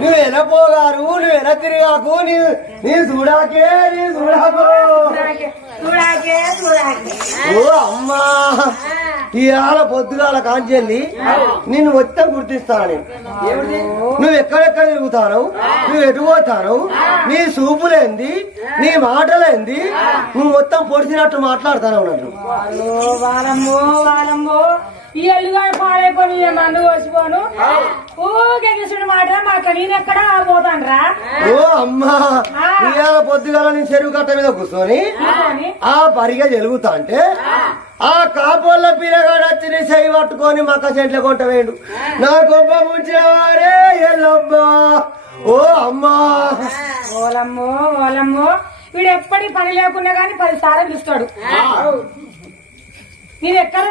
నువ్వు ఎనపోగారు నువ్వు ఎనతిరిగాకు నీ చూడాకే నీ చూడాకు ఓ అమ్మా ఇవాళ పొద్దుగాల కాంచెల్లి నిన్ను వచ్చా గుర్తిస్తాను. నువ్వు ఎక్కడెక్కడ తిరుగుతాను, నువ్వు ఎటు పోతాను, నీ చూపులేంది, నీ మాటలేంది, నువ్వు మొత్తం పొడిచినట్టు మాట్లాడుతాను అన్నట్టు. ఈ ఎల్లుగా పాడైపోయి మందు వచ్చిపోను ఊగెసుడు మాట మాకు నేనెక్కడ పోతాను రా. ఓ అమ్మా ఇవాళ పొద్దుగాల నీ చెరువు కట్ట మీద కూర్చొని ఆ పరిగా జరుగుతా అంటే ఆ కాపోళ్ళ పిల్లగాడు వచ్చి నీ చెయ్యి పట్టుకొని మక్క చెట్ల కొంట వేడు నా గొప్ప ముంచేవారే ఎల్లమ్మా. ఓ అమ్మా ఓలమ్మో ఓలమ్మో వీడు ఎప్పటికి పని లేకున్నా గాని 10 సార్లు పిలుస్తాడు. నేను ఎక్కడ